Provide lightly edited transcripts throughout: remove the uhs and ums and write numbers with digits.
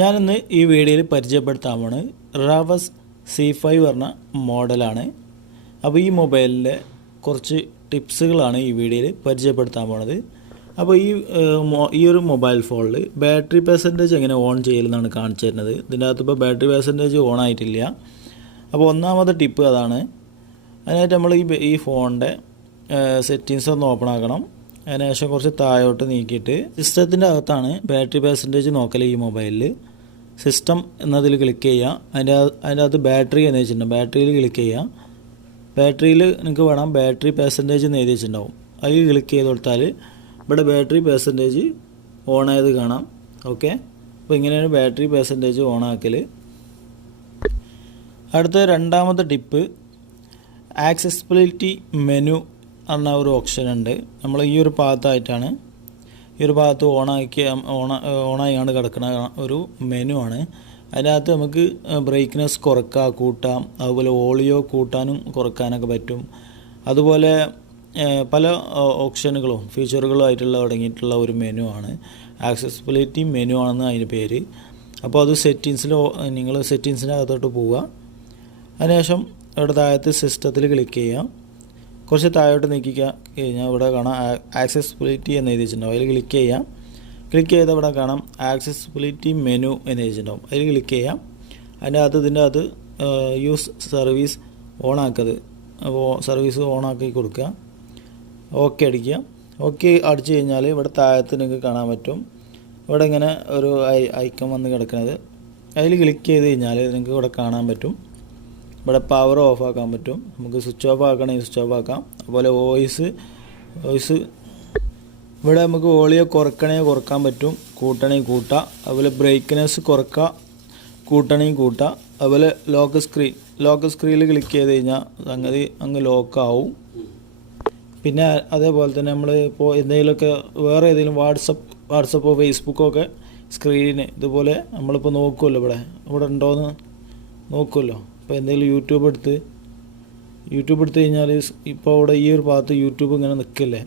ഞാനിന്ന് ഈ വീഡിയോയിൽ പരിചയപ്പെടുത്താമാണ് റാവസ് C5 പറഞ്ഞ മോഡലാണ്. അപ്പോൾ ഈ മൊബൈലിൻ്റെ കുറച്ച് ടിപ്സുകളാണ് ഈ വീഡിയോയിൽ പരിചയപ്പെടുത്താൻ പോണത്. അപ്പോൾ ഈ ഒരു മൊബൈൽ ഫോണിൽ ബാറ്ററി പെർസെൻറ്റേജ് എങ്ങനെ ഓൺ ചെയ്യലെന്നാണ് കാണിച്ചു തരുന്നത്. ഇതിൻ്റെ അകത്ത് ഇപ്പോൾ ബാറ്ററി പെർസെൻറ്റേജ് ഓൺ ആയിട്ടില്ല. അപ്പോൾ ഒന്നാമത്തെ ടിപ്പ് അതാണ്. അതിനായിട്ട് നമ്മൾ ഈ ഫോണിൻ്റെ സെറ്റിങ്സ് ഒന്ന് ഓപ്പൺ ആക്കണം. അതിനുശേഷം കുറച്ച് താഴോട്ട് നീക്കിയിട്ട് സിസ്റ്റത്തിൻ്റെ അകത്താണ് ബാറ്ററി പെർസെൻറ്റേജ് നോക്കൽ. ഈ മൊബൈലിൽ സിസ്റ്റം എന്നതിൽ ക്ലിക്ക് ചെയ്യുക. അതിൻ്റെ അകത്ത് ബാറ്ററി എന്ന് വെച്ചിട്ടുണ്ടാവും. ബാറ്ററിയിൽ ക്ലിക്ക് ചെയ്യുക. ബാറ്ററിയിൽ നിങ്ങൾക്ക് വേണം ബാറ്ററി പെർസെൻറ്റേജ് എന്ന് എഴുതി വെച്ചിട്ടുണ്ടാവും. അതിൽ ക്ലിക്ക് ചെയ്ത് കൊടുത്താൽ ഇവിടെ ബാറ്ററി പെർസെൻറ്റേജ് ഓൺ ആയത് കാണാം. ഓക്കെ, അപ്പോൾ ഇങ്ങനെയാണ് ബാറ്ററി പെർസെൻറ്റേജ് ഓൺ ആക്കൽ. അടുത്ത രണ്ടാമത്തെ ടിപ്പ്, ആക്സസിബിലിറ്റി മെനു എന്ന ഒരു ഓപ്ഷൻ ഉണ്ട്. നമ്മൾ ഈ ഒരു ഭാഗത്തായിട്ടാണ്, ഈ ഒരു ഭാഗത്ത് ഓണായാണ് കിടക്കുന്ന ഒരു മെനു ആണ്. അതിനകത്ത് നമുക്ക് ബ്രൈറ്റ്നെസ് കുറക്കാം, കൂട്ടാം, അതുപോലെ ഓളിയോ കൂട്ടാനും കുറക്കാനൊക്കെ പറ്റും. അതുപോലെ പല ഓപ്ഷനുകളും ഫീച്ചറുകളും ആയിട്ടുള്ള അടങ്ങിയിട്ടുള്ള ഒരു മെനു ആണ്. ആക്സസിബിലിറ്റി മെനു ആണെന്ന് അതിൻ്റെ പേര്. അപ്പോൾ അത് നിങ്ങൾ സെറ്റിങ്സിൻ്റെ അകത്തോട്ട് പോവുക. അതിനുശേഷം ഇവിടെ താഴത്ത് സിസ്റ്റത്തിൽ ക്ലിക്ക് ചെയ്യുക. കുറച്ച് താഴോട്ട് നീക്കിക്കുക കഴിഞ്ഞാൽ ഇവിടെ കാണാം ആക്സസിബിലിറ്റി എന്ന് എഴുതി വെച്ചിട്ടുണ്ടാവും. അതിൽ ക്ലിക്ക് ചെയ്യാം. ക്ലിക്ക് ചെയ്ത് ഇവിടെ കാണാം ആക്സസിബിലിറ്റി മെനു എന്ന് എഴുതിയിട്ടുണ്ടാവും. അതിൽ ക്ലിക്ക് ചെയ്യാം. ഇതിൻ്റെ അകത്ത് യൂസ് സർവീസ് ഓൺ ആക്കത്. അപ്പോൾ സർവീസ് ഓൺ ആക്കി കൊടുക്കുക. ഓക്കെ അടിക്കുക. ഓക്കെ അടിച്ചു കഴിഞ്ഞാൽ ഇവിടെ താഴത്ത് നിങ്ങൾക്ക് കാണാൻ പറ്റും. ഇവിടെ ഇങ്ങനെ ഒരു ഐക്കൺ വന്ന് കിടക്കുന്നത്. അതിൽ ക്ലിക്ക് ചെയ്ത് കഴിഞ്ഞാൽ നിങ്ങൾക്ക് ഇവിടെ കാണാൻ പറ്റും. ഇവിടെ പവർ ഓഫ് ആക്കാൻ പറ്റും. നമുക്ക് സ്വിച്ച് ഓഫ് ആക്കണമെങ്കിൽ സ്വിച്ച് ഓഫ് ആക്കാം. അതുപോലെ വോയിസ് ഇവിടെ നമുക്ക് ഓളിയോ കുറക്കണമെങ്കിൽ കുറക്കാൻ പറ്റും, കൂട്ടണമെങ്കിൽ കൂട്ടാം. അതുപോലെ ബ്രൈറ്റ്നെസ് കുറക്കുക, കൂട്ടണമെങ്കിൽ കൂട്ടാം. അതുപോലെ ലോക്ക് സ്ക്രീനിൽ ക്ലിക്ക് ചെയ്ത് കഴിഞ്ഞാൽ സംഗതി അങ്ങ് ലോക്കാവും. പിന്നെ അതേപോലെ തന്നെ നമ്മൾ ഇപ്പോൾ എന്തെങ്കിലുമൊക്കെ വേറെ ഏതെങ്കിലും വാട്സപ്പോ ഫേസ്ബുക്കോ ഒക്കെ സ്ക്രീന് ഇതുപോലെ നമ്മളിപ്പോൾ നോക്കുമല്ലോ, ഇവിടെ ഉണ്ടോയെന്ന് നോക്കുമല്ലോ. ഇപ്പോൾ എന്തെങ്കിലും യൂട്യൂബ് എടുത്ത് കഴിഞ്ഞാൽ ഇപ്പോൾ ഇവിടെ ഈ ഒരു ഭാഗത്ത് യൂട്യൂബ് ഇങ്ങനെ നിൽക്കില്ലേ,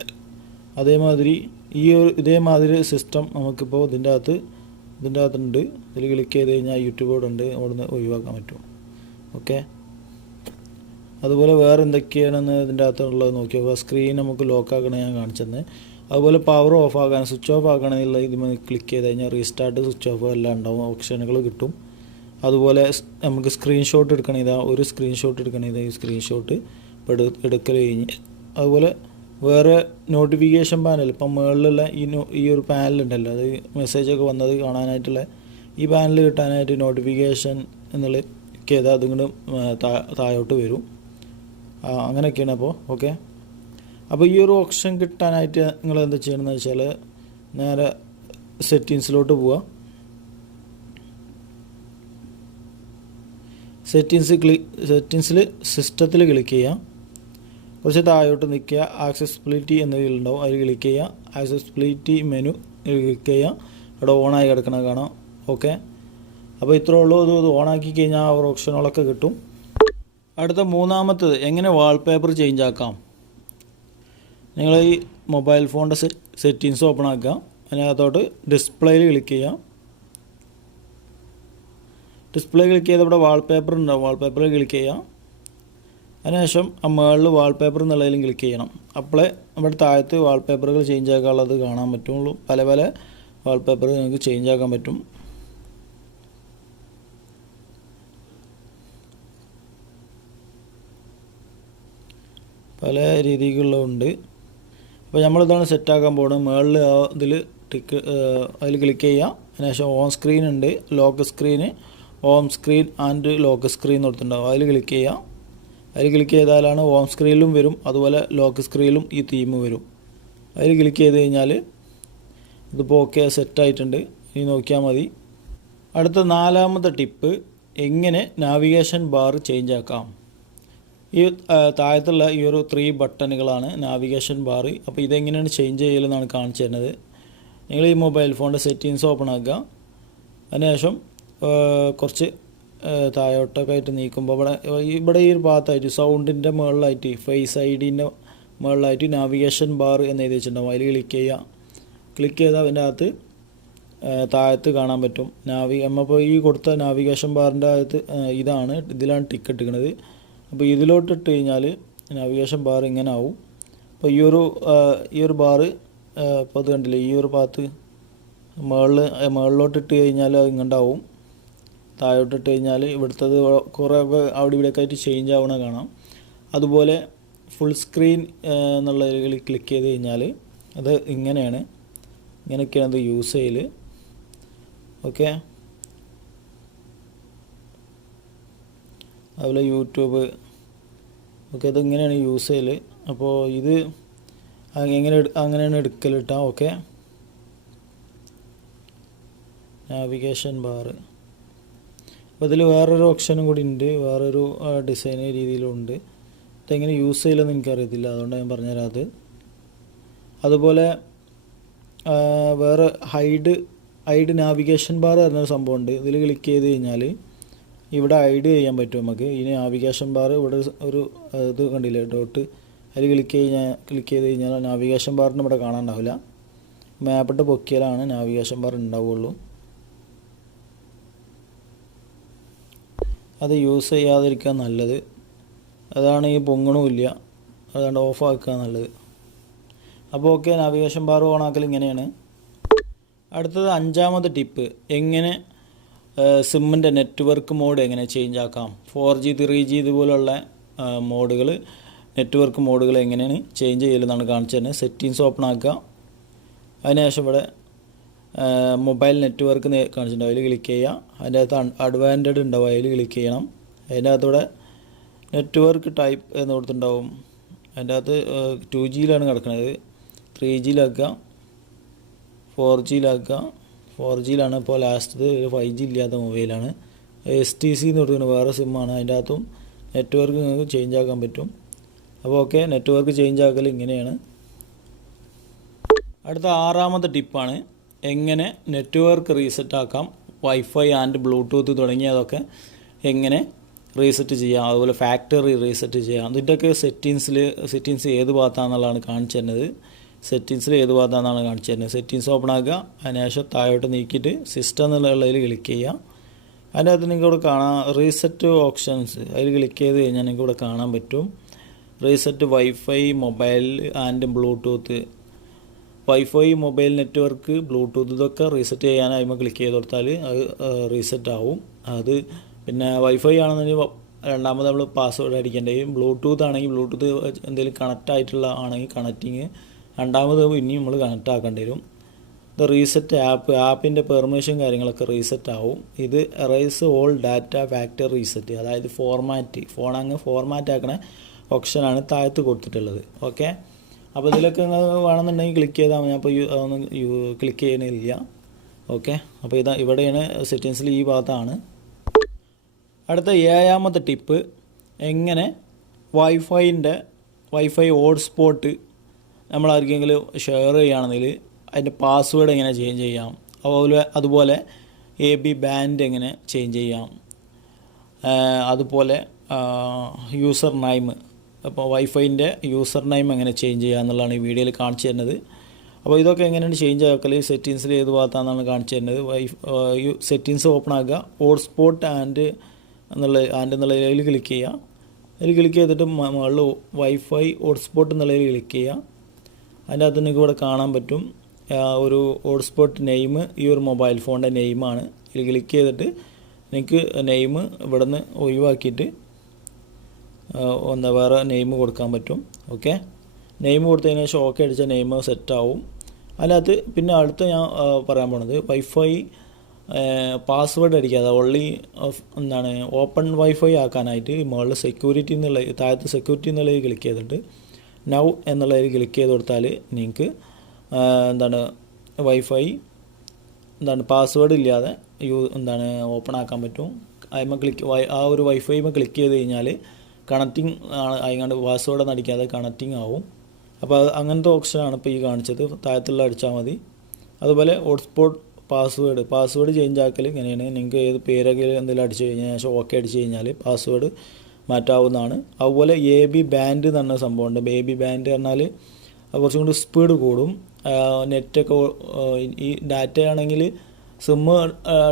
ഇതേമാതിരി സിസ്റ്റം നമുക്കിപ്പോൾ ഇതിൻ്റെ അകത്തുണ്ട്. ഇതിൽ ക്ലിക്ക് ചെയ്ത് കഴിഞ്ഞാൽ യൂട്യൂബ് ഇവിടെ ഉണ്ട്, അവിടെ നിന്ന് ഒഴിവാക്കാൻ പറ്റും. ഓക്കെ, അതുപോലെ വേറെ എന്തൊക്കെയാണെന്ന് ഇതിൻ്റെ അകത്തുള്ളത് നോക്കി നോക്കുക. സ്ക്രീൻ നമുക്ക് ലോക്കാക്കണേ ഞാൻ കാണിച്ചെന്ന്. അതുപോലെ പവർ ഓഫ് ആക്കാൻ, സ്വിച്ച് ഓഫ് ആക്കണമെന്നുള്ള ഇതിൽ ക്ലിക്ക് ചെയ്ത് കഴിഞ്ഞാൽ റീസ്റ്റാർട്ട്, സ്വിച്ച് ഓഫ് എല്ലാം ഉണ്ടാവും, ഓപ്ഷനുകൾ കിട്ടും. അതുപോലെ നമുക്ക് സ്ക്രീൻഷോട്ട് എടുക്കണം. ഒരു സ്ക്രീൻഷോട്ട് എടുക്കണം. ഈ സ്ക്രീൻഷോട്ട് എടുക്കൽ കഴിഞ്ഞ് അതുപോലെ വേറെ നോട്ടിഫിക്കേഷൻ പാനൽ, ഇപ്പം മുകളിലുള്ള ഈ ഒരു പാനലുണ്ടല്ലോ, അത് മെസ്സേജൊക്കെ വന്നത് കാണാനായിട്ടുള്ള ഈ പാനൽ കിട്ടാനായിട്ട് നോട്ടിഫിക്കേഷൻ എന്നുള്ള ചെയ്താൽ അതിങ്ങോട്ട് താഴോട്ട് വരും. അങ്ങനെയൊക്കെയാണ്. ഓക്കെ, അപ്പോൾ ഈ ഒരു ഓപ്ഷൻ കിട്ടാനായിട്ട് നിങ്ങൾ എന്താ ചെയ്യണമെന്ന് വെച്ചാൽ നേരെ സെറ്റിങ്സിലോട്ട് പോവുക. സെറ്റിങ്സിൽ സിസ്റ്റത്തിൽ ക്ലിക്ക് ചെയ്യുക. കുറച്ച് താഴോട്ട് നിൽക്കുക. ആക്സസിബിലിറ്റി എന്നതിലുണ്ടാവും, അതിൽ ക്ലിക്ക് ചെയ്യുക. ആക്സസിബിലിറ്റി മെനു ക്ലിക്ക് ചെയ്യുക. ഇവിടെ ഓണായി കിടക്കണ കാണാം. ഓക്കെ, അപ്പോൾ ഇത്രേ ഉള്ളൂ. ഇത് ഓണാക്കി കഴിഞ്ഞാൽ ആ ഒരു ഓപ്ഷനുകളൊക്കെ കിട്ടും. അടുത്ത മൂന്നാമത്തത്, എങ്ങനെ വാൾപേപ്പർ ചേഞ്ച് ആക്കാം. നിങ്ങൾ ഈ മൊബൈൽ ഫോണിൻ്റെ സെറ്റിങ്സ് ഓപ്പൺ ആക്കുക. അതിനകത്തോട്ട് ഡിസ്പ്ലേയിൽ ക്ലിക്ക് ചെയ്യുക. ഡിസ്പ്ലേ ക്ലിക്ക് ചെയ്ത് ഇവിടെ വാൾപേപ്പർ ഉണ്ടാവും, വാൾപേപ്പറിൽ ക്ലിക്ക് ചെയ്യാം. അതിനുശേഷം ആ മുകളിൽ വാൾപേപ്പർ എന്നുള്ളതിലും ക്ലിക്ക് ചെയ്യണം. അപ്പോഴേ നമ്മുടെ താഴത്ത് വാൾപേപ്പറുകൾ ചേഞ്ച് ആക്കാനുള്ളത് കാണാൻ പറ്റുള്ളൂ. പല വാൾപേപ്പർ നിങ്ങൾക്ക് ചേഞ്ച് ആക്കാൻ പറ്റും. പല രീതികളിലുണ്ട്. അപ്പോൾ നമ്മളിതാണ് സെറ്റാക്കാൻ പോകുന്നത്. മുകളിൽ അതിൽ ക്ലിക്ക് ചെയ്യുക. അതിനുശേഷം ഓൺ സ്ക്രീൻ ഉണ്ട്, lock screen, home screen and lock screen കൊടുത്തിട്ടുണ്ടാവും. അതിൽ ക്ലിക്ക് ചെയ്യാം. അതിൽ ക്ലിക്ക് ചെയ്താലാണ് ഹോം സ്ക്രീനിലും വരും, അതുപോലെ ലോക്ക് സ്ക്രീനിലും ഈ തീം വരും. അതിൽ ക്ലിക്ക് ചെയ്ത് കഴിഞ്ഞാൽ ഇതിപ്പോൾ ഓക്കെ സെറ്റായിട്ടുണ്ട്. ഇനി നോക്കിയാൽ മതി. അടുത്ത നാലാമത്തെ ടിപ്പ്, എങ്ങനെ നാവിഗേഷൻ ബാർ ചേഞ്ച് ആക്കാം. ഈ താഴത്തുള്ള ഈ ഒരു 3 ബട്ടണുകളാണ് നാവിഗേഷൻ ബാർ. അപ്പോൾ ഇതെങ്ങനെയാണ് ചേഞ്ച് ചെയ്യലെന്നാണ് കാണിച്ചു തരുന്നത്. നിങ്ങൾ ഈ മൊബൈൽ ഫോണിൻ്റെ സെറ്റിങ്സ് ഓപ്പൺ ആക്കുക. അതിനുശേഷം കുറച്ച് താഴോട്ടൊക്കെ ആയിട്ട് നീക്കുമ്പോൾ ഇവിടെ ഈ ഒരു ഭാഗത്തായിട്ട് സൗണ്ടിൻ്റെ മുകളിലായിട്ട് ഫേസ് ഐഡിൻ്റെ മുകളിലായിട്ട് നാവിഗേഷൻ ബാർ എന്ന് എഴുതി വെച്ചിട്ടുണ്ടാവും. അതിൽ ക്ലിക്ക് ചെയ്യുക. ക്ലിക്ക് ചെയ്താൽ അതിൻ്റെ അകത്ത് താഴത്ത് കാണാൻ പറ്റും. നമ്മളിപ്പോൾ ഈ കൊടുത്ത നാവിഗേഷൻ ബാറിൻ്റെ അകത്ത് ഇതിലാണ് ടിക്ക് ഇട്ടിരിക്കുന്നത്. അപ്പോൾ ഇതിലോട്ട് ഇട്ട് കഴിഞ്ഞാൽ നാവിഗേഷൻ ബാർ ഇങ്ങനെ ആവും. അപ്പോൾ ഈ ഒരു ബാറ് ഇപ്പോൾ അത് കണ്ടില്ലേ, ഈ ഒരു ഭാഗത്ത് മുകളിലോട്ട് ഇട്ട് കഴിഞ്ഞാൽ അത് ഇങ്ങോട്ടാവും. താഴോട്ട് ഇട്ട് കഴിഞ്ഞാൽ ഇവിടുത്തത് കുറേയൊക്കെ അവിടെ ഇവിടെയൊക്കെ ആയിട്ട് ചേഞ്ച് ആവണ കാണാം. അതുപോലെ ഫുൾ സ്ക്രീൻ എന്നുള്ളതിൽ ക്ലിക്ക് ചെയ്ത് കഴിഞ്ഞാൽ അത് ഇങ്ങനെയൊക്കെയാണ് അത് യൂസ് ചെയ്യൽ. ഓക്കെ, അതുപോലെ യൂട്യൂബ് ഓക്കെ, ഇത് ഇങ്ങനെയാണ് യൂസ് ചെയ്യൽ. അപ്പോൾ ഇത് അങ്ങനെയാണ് എടുക്കൽ കേട്ടോ. Okay, navigation bar. അപ്പോൾ ഇതിൽ വേറൊരു ഓപ്ഷനും കൂടി ഉണ്ട്, വേറൊരു ഡിസൈൻ രീതിയിലുണ്ട്. ഇതെങ്ങനെ യൂസ് ചെയ്യില്ലെന്ന് എനിക്കറിയത്തില്ല, അതുകൊണ്ടാണ് ഞാൻ പറഞ്ഞുതരാം. അതുപോലെ വേറെ ഹൈഡ് നാവിഗേഷൻ ബാർ എന്നൊരു സംഭവമുണ്ട്. ഇതിൽ ക്ലിക്ക് ചെയ്ത് കഴിഞ്ഞാൽ ഇവിടെ ഹൈഡ് ചെയ്യാൻ പറ്റും നമുക്ക്. ഈ നാവിഗേഷൻ ബാർ ഇവിടെ ഒരു ഇത് കണ്ടില്ലേ, ഡോട്ട്, അതിൽ ക്ലിക്ക് ചെയ്ത് കഴിഞ്ഞാൽ നാവിഗേഷൻ ബാറിന് ഇവിടെ കാണാനുണ്ടാവില്ല. മാപ്പിട്ട് പൊക്കിയാലാണ് നാവിഗേഷൻ ബാർ ഉണ്ടാവുള്ളൂ. അത് യൂസ് ചെയ്യാതിരിക്കാൻ നല്ലത്. അതാണ് ഈ പൊങ്ങണമില്ല, അതുകൊണ്ട് ഓഫാക്കുക നല്ലത്. അപ്പോൾ ഓക്കെ, നാവിഗേഷൻ ബാർ ഓണാക്കൽ ഇങ്ങനെയാണ്. അടുത്തത് 5ാമത്തെ ടിപ്പ്, എങ്ങനെ സിമ്മിൻ്റെ നെറ്റ്വർക്ക് മോഡ് എങ്ങനെ ചേഞ്ച് ആക്കാം. 4G 3G ഇതുപോലുള്ള മോഡുകൾ, നെറ്റ്വർക്ക് മോഡുകൾ എങ്ങനെയാണ് ചേഞ്ച് ചെയ്യലെന്നാണ് കാണിച്ചു തരുന്നത്. സെറ്റിങ്സ് ഓപ്പൺ ആക്കുക. അതിനുശേഷം ഇവിടെ മൊബൈൽ നെറ്റ്വർക്ക് കാണിച്ചിട്ടുണ്ടാവും, അതിൽ ക്ലിക്ക് ചെയ്യുക. അതിൻ്റെ അകത്ത് അഡ്വാൻറ്റഡ് ഉണ്ടാവും, അതിൽ ക്ലിക്ക് ചെയ്യണം. അതിൻ്റെ അകത്തൂടെ നെറ്റ്വർക്ക് ടൈപ്പ് എന്ന് കൊടുത്തിട്ടുണ്ടാവും. അതിൻ്റെ അകത്ത് 2Gയിലാണ് കിടക്കുന്നത്, 3Gയിലാക്കുക, 4Gയിലാക്കുക. 4Gയിലാണ് ഇപ്പോൾ ലാസ്റ്റത്. 5G ഇല്ലാത്ത മൊബൈലാണ്. STC എന്ന് കൊടുക്കുന്നത് വേറെ സിമ്മാണ്. അതിൻ്റെ അകത്തും നെറ്റ്വർക്ക് നിങ്ങൾക്ക് ചേഞ്ച് ആക്കാൻ പറ്റും. അപ്പോൾ ഓക്കെ, നെറ്റ്വർക്ക് ചേഞ്ച് ആക്കൽ ഇങ്ങനെയാണ്. അടുത്ത 6ാമത്തെ ടിപ്പാണ്, എങ്ങനെ നെറ്റ്വർക്ക് റീസെറ്റ് ആക്കാം. വൈഫൈ ആൻഡ് ബ്ലൂടൂത്ത് തുടങ്ങിയതൊക്കെ എങ്ങനെ റീസെറ്റ് ചെയ്യാം, അതുപോലെ ഫാക്ടറി റീസെറ്റ് ചെയ്യാം. ഇതിൻ്റെയൊക്കെ സെറ്റിങ്സ് ഏത് ഭാഗത്താണെന്നുള്ളതാണ് കാണിച്ചു തരുന്നത്. സെറ്റിങ്സ് ഓപ്പൺ ആക്കുക. അതിനുശേഷം താഴോട്ട് നീക്കിയിട്ട് സിസ്റ്റം എന്നുള്ളതിൽ ക്ലിക്ക് ചെയ്യുക. അതിൻ്റെ അകത്ത് നിങ്ങൾക്ക് ഇവിടെ കാണാം റീസെറ്റ് ഓപ്ഷൻസ്, അതിൽ ക്ലിക്ക് ചെയ്ത് കഴിഞ്ഞാൽ നിങ്ങൾക്ക് ഇവിടെ കാണാൻ പറ്റും reset wifi, mobile and Bluetooth. Wifi, mobile network, Bluetooth ഇതൊക്കെ റീസെറ്റ് ചെയ്യാൻ അതിന്മേൽ ക്ലിക്ക് ചെയ്ത് കൊടുത്താൽ അത് റീസെറ്റ് ആവും. അത് പിന്നെ വൈഫൈ ആണെന്നുണ്ടെങ്കിൽ രണ്ടാമത് നമ്മൾ പാസ്വേഡ് അടിക്കേണ്ടി വരും. ബ്ലൂടൂത്ത് ആണെങ്കിൽ ബ്ലൂടൂത്ത് എന്തെങ്കിലും കണക്റ്റ് ആയിട്ടുള്ള ആണെങ്കിൽ കണക്റ്റിങ് രണ്ടാമത് ഇനിയും നമ്മൾ കണക്റ്റ് ആക്കേണ്ടി വരും. ഇത് റീസെറ്റ് ആപ്പിൻ്റെ പെർമിഷൻ കാര്യങ്ങളൊക്കെ റീസെറ്റ് ആവും. ഇത് erase all data factory reset, അതായത് ഫോർമാറ്റ് ആക്കണ ഓപ്ഷനാണ് താഴത്ത് കൊടുത്തിട്ടുള്ളത്. ഓക്കെ, അപ്പോൾ ഇതിലൊക്കെ നിങ്ങൾ വേണമെന്നുണ്ടെങ്കിൽ ക്ലിക്ക് ചെയ്താൽ മതി. അപ്പോൾ അതൊന്നും ക്ലിക്ക് ചെയ്യണില്ല. ഓക്കെ, അപ്പോൾ ഇവിടെയാണ് സെറ്റിങ്സിൽ ഈ ഭാഗത്താണ്. അടുത്ത 7ാമത്തെ ടിപ്പ്, എങ്ങനെ വൈഫൈ ഹോട്ട്സ്പോട്ട് നമ്മൾ ആർക്കെങ്കിലും ഷെയർ ചെയ്യുകയാണെങ്കിൽ അതിൻ്റെ പാസ്വേഡ് എങ്ങനെ ചേഞ്ച് ചെയ്യാം. അതുപോലെ AB ബാൻഡ് എങ്ങനെ ചേഞ്ച് ചെയ്യാം. അതുപോലെ യൂസർ നെയിം, അപ്പോൾ വൈഫൈൻ്റെ യൂസർ നെയിം എങ്ങനെ ചേഞ്ച് ചെയ്യുക എന്നുള്ളതാണ് ഈ വീഡിയോയിൽ കാണിച്ചു തരുന്നത്. അപ്പോൾ ഇതൊക്കെ എങ്ങനെയാണ് ചേഞ്ച് ആക്കൽ, സെറ്റിങ്സിൽ ഏത് ഭാഗത്താണെന്നാണ് കാണിച്ചു തരുന്നത്. സെറ്റിങ്സ് ഓപ്പൺ ആക്കുക. ഹോട്ട്സ്പോട്ട് എന്നുള്ളതിൽ ക്ലിക്ക് ചെയ്യുക. അതിൽ ക്ലിക്ക് ചെയ്തിട്ട് മുകളിൽ വൈഫൈ ഹോട്ട്സ്പോട്ട് എന്നുള്ളതിൽ ക്ലിക്ക് ചെയ്യുക. അതിൻ്റെ അകത്ത് നിങ്ങൾക്ക് ഇവിടെ കാണാൻ പറ്റും ഒരു ഹോട്ട്സ്പോട്ട് നെയിം, ഈ ഒരു മൊബൈൽ ഫോണിൻ്റെ നെയിമാണ്. ഇതിൽ ക്ലിക്ക് ചെയ്തിട്ട് നിങ്ങൾക്ക് നെയിം ഇവിടെ നിന്ന് ഒഴിവാക്കിയിട്ട് വേറെ നെയിം കൊടുക്കാൻ പറ്റും. ഓക്കെ, നെയിം കൊടുത്തതിന് ശേഷം ഓക്കെ അടിച്ചാൽ നെയിം സെറ്റാവും. അതിനകത്ത് പിന്നെ അടുത്ത ഞാൻ പറയാൻ പോണത് വൈഫൈ പാസ്വേഡ് അടിക്കാതെ ഓപ്പൺ വൈഫൈ ആക്കാനായിട്ട് മുകളിൽ സെക്യൂരിറ്റി എന്നുള്ള താഴത്ത് സെക്യൂരിറ്റി എന്നുള്ളതിൽ ക്ലിക്ക് ചെയ്തിട്ട് നൗ എന്നുള്ളതിൽ ക്ലിക്ക് ചെയ്ത് കൊടുത്താൽ നിങ്ങൾക്ക് വൈഫൈ പാസ്വേഡ് ഇല്ലാതെ ഓപ്പൺ ആക്കാൻ പറ്റും. ആ ഒരു വൈഫൈമ ക്ലിക്ക് ചെയ്ത് കഴിഞ്ഞാൽ കണക്റ്റിംഗ് ആയിങ്ങാണ്ട് പാസ്വേഡ് അടിക്കാതെ കണക്റ്റിംഗ് ആവും. അപ്പോൾ അങ്ങനത്തെ ഓപ്ഷനാണ് ഇപ്പോൾ ഈ കാണിച്ചത്. താഴത്തുള്ള അടിച്ചാൽ മതി. അതുപോലെ ഹോട്ട്സ്പോട്ട് പാസ്വേഡ് ചേഞ്ച് ആക്കൽ ഇങ്ങനെയാണ്. നിങ്ങൾക്ക് ഏത് പേരൊക്കെ എന്തെങ്കിലും അടിച്ചു കഴിഞ്ഞാൽ ശേഷം ഓക്കെ അടിച്ചു കഴിഞ്ഞാൽ പാസ്വേഡ് മാറ്റാവുന്നതാണ്. അതുപോലെ AB ബാൻഡ് എന്ന് പറഞ്ഞ സംഭവമുണ്ട്. AB ബാൻഡ് പറഞ്ഞാൽ കുറച്ചും കൂടി സ്പീഡ് കൂടും. നെറ്റൊക്കെ ഈ ഡാറ്റ ആണെങ്കിൽ സിമ്മ്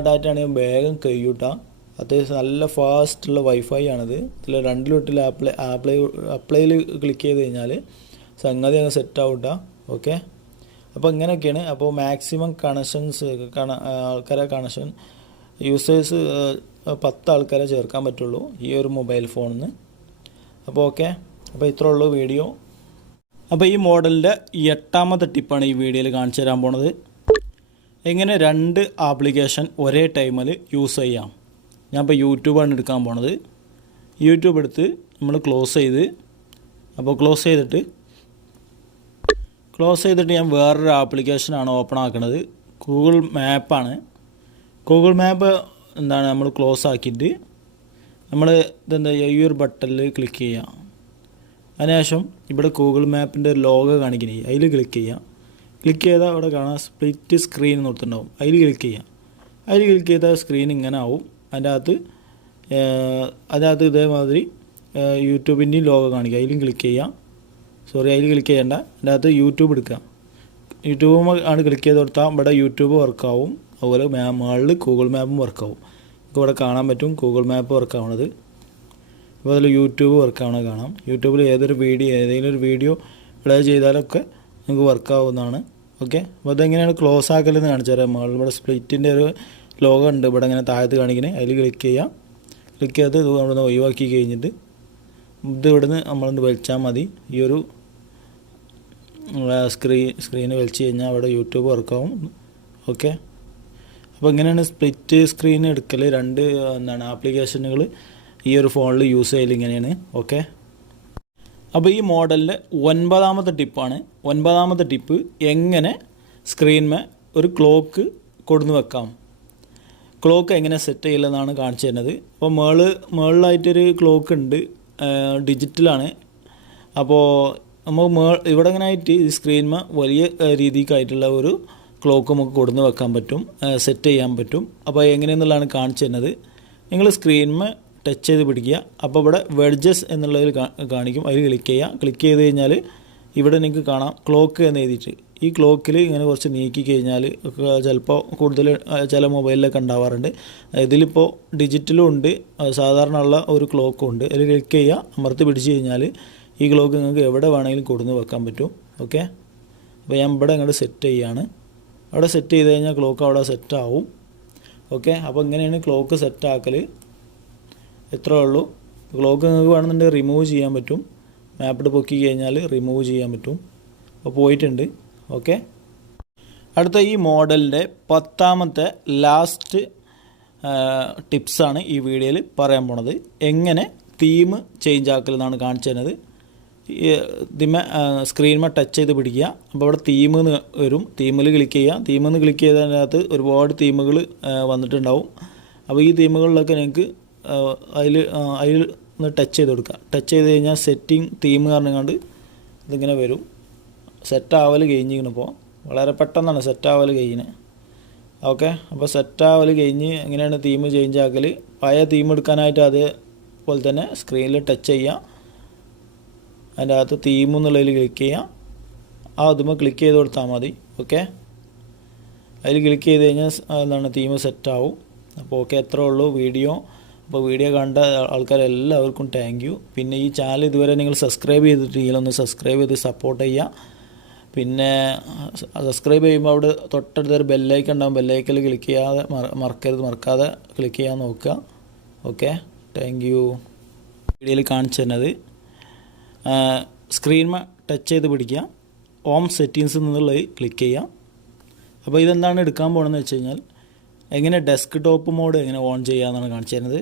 ഡാറ്റ ആണെങ്കിൽ വേഗം കഴിയൂട്ടാ. അത്യാവശ്യം നല്ല ഫാസ്റ്റുള്ള വൈഫൈ ആണിത്. ഇതിൽ 2 തൊട്ടിൽ അപ്ലൈയിൽ ക്ലിക്ക് ചെയ്ത് കഴിഞ്ഞാൽ സംഗതി അങ്ങ് സെറ്റ് ആവൂട്ടാ. ഓക്കെ, അപ്പോൾ ഇങ്ങനെയൊക്കെയാണ്. അപ്പോൾ മാക്സിമം കണക്ഷൻസ് ആൾക്കാരെ കണക്ഷൻ യൂസേഴ്സ് 10 ആൾക്കാരെ ചേർക്കാൻ പറ്റുള്ളൂ ഈ ഒരു മൊബൈൽ ഫോണിൽ നിന്ന്. അപ്പോൾ ഓക്കെ, അപ്പോൾ ഇത്രേ ഉള്ളൂ വീഡിയോ. അപ്പോൾ ഈ മോഡലിൻ്റെ 8ാമത്തെ ടിപ്പാണ് ഈ വീഡിയോയിൽ കാണിച്ചു തരാൻ പോണത്. എങ്ങനെ 2 ആപ്ലിക്കേഷൻ ഒരേ ടൈമിൽ യൂസ് ചെയ്യാം. ഞാൻ ഇപ്പോൾ യൂട്യൂബാണ് എടുക്കാൻ പോണത്. യൂട്യൂബ് എടുത്ത് നമ്മൾ ക്ലോസ് ചെയ്ത്, അപ്പോൾ ക്ലോസ് ചെയ്തിട്ട് ഞാൻ വേറൊരു ആപ്ലിക്കേഷനാണ് ഓപ്പൺ ആക്കുന്നത്. ഗൂഗിൾ മാപ്പാണ്. ഗൂഗിൾ മാപ്പ് എന്താണ് നമ്മൾ ക്ലോസ് ആക്കിയിട്ട് നമ്മൾ ഇതെന്താ ഈ ഒരു ബട്ടണിൽ ക്ലിക്ക് ചെയ്യാം. അതിനുശേഷം ഇവിടെ ഗൂഗിൾ മാപ്പിൻ്റെ ലോഗോ കാണിക്കണേ, അതിൽ ക്ലിക്ക് ചെയ്യാം. ക്ലിക്ക് ചെയ്താൽ അവിടെ കാണാം സ്പ്ലിറ്റ് സ്ക്രീൻ നിർത്തുന്നുണ്ടാവും, അതിൽ ക്ലിക്ക് ചെയ്യാം. അതിൽ ക്ലിക്ക് ചെയ്താൽ സ്ക്രീൻ ഇങ്ങനെ ആവും. അതിനകത്ത് ഇതേമാതിരി യൂട്യൂബിൻ്റെയും ലോഗോ കാണിക്കുക, അതിലും ക്ലിക്ക് ചെയ്യാം. അതിൽ ക്ലിക്ക് ചെയ്യേണ്ട, അതിൻ്റെ അകത്ത് യൂട്യൂബ് എടുക്കുക. യൂട്യൂബ് ആണ് ക്ലിക്ക് ചെയ്ത് കൊടുത്താൽ ഇവിടെ യൂട്യൂബ് വർക്കാവും. അതുപോലെ മുകളിൽ ഗൂഗിൾ മാപ്പും വർക്കാവും. നമുക്ക് ഇവിടെ കാണാൻ പറ്റും ഗൂഗിൾ മാപ്പ് വർക്കാവണത്. അപ്പോൾ അതിൽ യൂട്യൂബ് വർക്കാവണത് കാണാം. യൂട്യൂബിൽ ഏതെങ്കിലും ഒരു വീഡിയോ പ്ലേ ചെയ്താലൊക്കെ നമുക്ക് വർക്കാവുന്നതാണ്. ഓക്കെ, അപ്പോൾ അതെങ്ങനെയാണ് ക്ലോസ് ആക്കലെന്ന് കാണിച്ചു തരാം. മുകളിൽ ഇവിടെ സ്പ്ലിറ്റിൻ്റെ ഒരു ലോഗോ ഉണ്ട് ഇവിടെ ഇങ്ങനെ താഴത്ത് കാണിക്കുന്നത്, അതിൽ ക്ലിക്ക് ചെയ്യാം. ക്ലിക്ക് ചെയ്ത് ഇത് അവിടെ നിന്ന് ഒഴിവാക്കി കഴിഞ്ഞിട്ട് ഇത് ഇവിടുന്ന് നമ്മളൊന്ന് വലിച്ചാൽ മതി. ഈ ഒരു സ്ക്രീന് വലിച്ചു കഴിഞ്ഞാൽ അവിടെ യൂട്യൂബ് വർക്കാവും. ഓക്കെ, അപ്പോൾ ഇങ്ങനെയാണ് സ്പ്ലിറ്റ് സ്ക്രീൻ എടുക്കൽ. 2 ആപ്ലിക്കേഷനുകൾ ഈ ഒരു ഫോണിൽ യൂസ് ചെയ്യൽ ഇങ്ങനെയാണ്. ഓക്കെ, അപ്പോൾ ഈ മോഡലിൻ്റെ 9ാമത്തെ ടിപ്പാണ്. 9ാമത്തെ ടിപ്പ് എങ്ങനെ സ്ക്രീനിന്മേൽ ഒരു ക്ലോക്ക് കൊടുന്ന് വെക്കാം. ക്ലോക്ക് എങ്ങനെ സെറ്റ് ചെയ്യില്ലെന്നാണ് കാണിച്ചു തരുന്നത്. അപ്പോൾ മുകളിലായിട്ടൊരു ക്ലോക്ക് ഉണ്ട്, ഡിജിറ്റലാണ്. അപ്പോൾ നമുക്ക് ഇവിടെ ഇങ്ങനെ ആയിട്ട് ഈ സ്ക്രീനിന്മേൽ വലിയ രീതിക്കായിട്ടുള്ള ഒരു ക്ലോക്ക് നമുക്ക് കൊടുന്ന് വെക്കാൻ പറ്റും, സെറ്റ് ചെയ്യാൻ പറ്റും. അപ്പോൾ എങ്ങനെയെന്നുള്ളതാണ് കാണിച്ചു തരുന്നത്. നിങ്ങൾ സ്ക്രീനിന്മേൽ ടച്ച് ചെയ്ത് പിടിക്കുക. അപ്പോൾ ഇവിടെ വെഡ്ജസ് എന്നുള്ളതിൽ കാണിക്കും, അതിൽ ക്ലിക്ക് ചെയ്യുക. ക്ലിക്ക് ചെയ്ത് കഴിഞ്ഞാൽ ഇവിടെ നിങ്ങൾക്ക് കാണാം ക്ലോക്ക് എന്ന് എഴുതിയിട്ട്. ഈ ക്ലോക്കിൽ ഇങ്ങനെ കുറച്ച് നീക്കി കഴിഞ്ഞാൽ ചിലപ്പോൾ കൂടുതൽ ചില മൊബൈലിലൊക്കെ ഉണ്ടാവാറുണ്ട്. ഇതിലിപ്പോൾ ഡിജിറ്റലും ഉണ്ട്, സാധാരണ ഉള്ള ഒരു ക്ലോക്കും ഉണ്ട്. അതിൽ ക്ലിക്ക് ചെയ്യുക, അമർത്തി പിടിച്ച് കഴിഞ്ഞാൽ ഈ ക്ലോക്ക് നിങ്ങൾക്ക് എവിടെ വേണമെങ്കിലും കൊടുന്ന് വെക്കാൻ പറ്റും. ഓക്കെ, അപ്പോൾ ഞാൻ ഇവിടെ അങ്ങോട്ട് സെറ്റ് ചെയ്യുകയാണ്. അവിടെ സെറ്റ് ചെയ്ത് കഴിഞ്ഞാൽ ക്ലോക്ക് അവിടെ സെറ്റ് ആവും. ഓക്കെ, അപ്പോൾ ഇങ്ങനെയാണ് ക്ലോക്ക് സെറ്റ് ആക്കൽ. ഇത്രേ ഉള്ളൂ. ക്ലോക്ക് നിങ്ങൾക്ക് വേണമെന്നുണ്ടെങ്കിൽ റിമൂവ് ചെയ്യാൻ പറ്റും. മാപ്പിട്ട് പൊക്കി കഴിഞ്ഞാൽ റിമൂവ് ചെയ്യാൻ പറ്റും. അപ്പോൾ പോയിട്ടുണ്ട്. ഓക്കെ, അടുത്ത ഈ മോഡലിൻ്റെ 10ാമത്തെ ലാസ്റ്റ് ടിപ്സാണ് ഈ വീഡിയോയിൽ പറയാൻ പോണത്. എങ്ങനെ തീം ചേഞ്ച് ആക്കലെന്നാണ് കാണിച്ചു തരുന്നത്. സ്ക്രീനിന്മേൽ ടച്ച് ചെയ്ത് പിടിക്കുക. അപ്പോൾ ഇവിടെ തീം വരും, തീമിൽ ക്ലിക്ക് ചെയ്യുക. തീമെന്ന് ക്ലിക്ക് ചെയ്തതിനകത്ത് ഒരുപാട് തീമുകൾ വന്നിട്ടുണ്ടാവും. അപ്പോൾ ഈ തീമുകളിലൊക്കെ നിങ്ങൾക്ക് അതിൽ ഒന്ന് ടച്ച് ചെയ്ത് കൊടുക്കുക. ടച്ച് ചെയ്ത് കഴിഞ്ഞാൽ സെറ്റിംഗ് തീം പറഞ്ഞുകൊണ്ട് ഇതിങ്ങനെ വരും. സെറ്റാവൽ കഴിഞ്ഞിരിക്കണിപ്പോൾ വളരെ പെട്ടെന്നാണ് സെറ്റാവൽ കഴിഞ്ഞ്. ഓക്കെ, അപ്പോൾ സെറ്റാവൽ കഴിഞ്ഞ് എങ്ങനെയാണ് തീം ചേഞ്ച് ആക്കൽ. പഴയ തീം എടുക്കാനായിട്ട് അതേപോലെ തന്നെ സ്ക്രീനിൽ ടച്ച് ചെയ്യുക. അതിൻ്റെ അകത്ത് തീം എന്നുള്ളതിൽ ക്ലിക്ക് ചെയ്യുക. അതുമ്പോൾ ക്ലിക്ക് ചെയ്ത് കൊടുത്താൽ മതി. ഓക്കെ, അതിൽ ക്ലിക്ക് ചെയ്ത് കഴിഞ്ഞാൽ എന്താണ് തീം സെറ്റാവും. അപ്പോൾ ഓക്കെ, എത്രേ ഉള്ളൂ വീഡിയോ. അപ്പോൾ വീഡിയോ കണ്ട ആൾക്കാരെല്ലാവർക്കും താങ്ക് യു. പിന്നെ ഈ ചാനൽ ഇതുവരെ നിങ്ങൾ സബ്സ്ക്രൈബ് ചെയ്തിട്ടില്ലെങ്കിൽ ഒന്ന് സബ്സ്ക്രൈബ് ചെയ്ത് സപ്പോർട്ട് ചെയ്യുക. പിന്നെ സബ്സ്ക്രൈബ് ചെയ്യുമ്പോൾ അവിടെ തൊട്ടടുത്തൊരു ബെല്ലൈക്കൺ ഉണ്ടാകും, ബെല്ലൈക്കൽ ക്ലിക്ക് ചെയ്യാതെ മറക്കാതെ ക്ലിക്ക് ചെയ്യാൻ നോക്കുക. Okay, thank you. വീഡിയോയിൽ കാണിച്ചു തരുന്നത് സ്ക്രീനിൽ ടച്ച് ചെയ്ത് പിടിക്കുക, ഹോം സെറ്റിങ്സ് എന്നുള്ളത് ക്ലിക്ക് ചെയ്യുക. അപ്പോൾ ഇതെന്താണ് എടുക്കാൻ പോകണമെന്ന് വെച്ച് കഴിഞ്ഞാൽ എങ്ങനെ ഡെസ്ക് ടോപ്പ് മോഡ് എങ്ങനെ ഓൺ ചെയ്യാമെന്നാണ് കാണിച്ചു തരുന്നത്.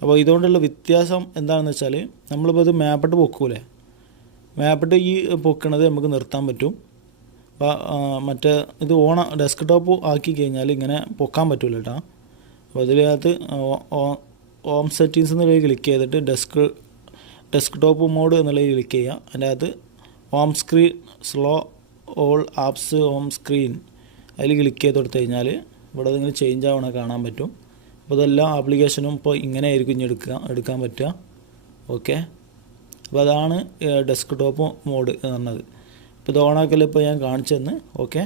അപ്പോൾ ഇതുകൊണ്ടുള്ള വ്യത്യാസം എന്താണെന്ന് വെച്ചാൽ നമ്മളിപ്പോൾ ഇത് മാപ്പിട്ട് പൊക്കൂലേ, മാപ്പിട്ട് ഈ പൊക്കണത് നമുക്ക് നിർത്താൻ പറ്റും. അപ്പോൾ മറ്റേ ഇത് ഡെസ്ക് ടോപ്പ് ആക്കി കഴിഞ്ഞാൽ ഇങ്ങനെ പൊക്കാൻ പറ്റില്ല കേട്ടോ. അപ്പോൾ അതിനകത്ത് ഹോം സെറ്റിങ്സ് എന്നുള്ളത് ക്ലിക്ക് ചെയ്തിട്ട് ഡെസ്ക് ടോപ്പ് മോഡ് എന്നുള്ളത് ക്ലിക്ക് ചെയ്യുക. അതിൻ്റെ അകത്ത് home screen slow all apps home screen അതിൽ ക്ലിക്ക് ചെയ്ത് കൊടുത്തു കഴിഞ്ഞാൽ ഇവിടെ നിങ്ങൾ ചേഞ്ച് ആവണ കാണാൻ പറ്റും. അപ്പോൾ ഇതെല്ലാം ആപ്ലിക്കേഷനും ഇപ്പോൾ ഇങ്ങനെ ആയിരിക്കും ഇനി എടുക്കാൻ പറ്റുക. ഓക്കെ, അപ്പോൾ അതാണ് ഡെസ്ക് ടോപ്പ് മോഡ് എന്ന് പറഞ്ഞത്. ഇപ്പോൾ ഇത് ഓണാക്കൽ ഇപ്പോൾ ഞാൻ കാണിച്ചു തന്ന്. ഓക്കെ.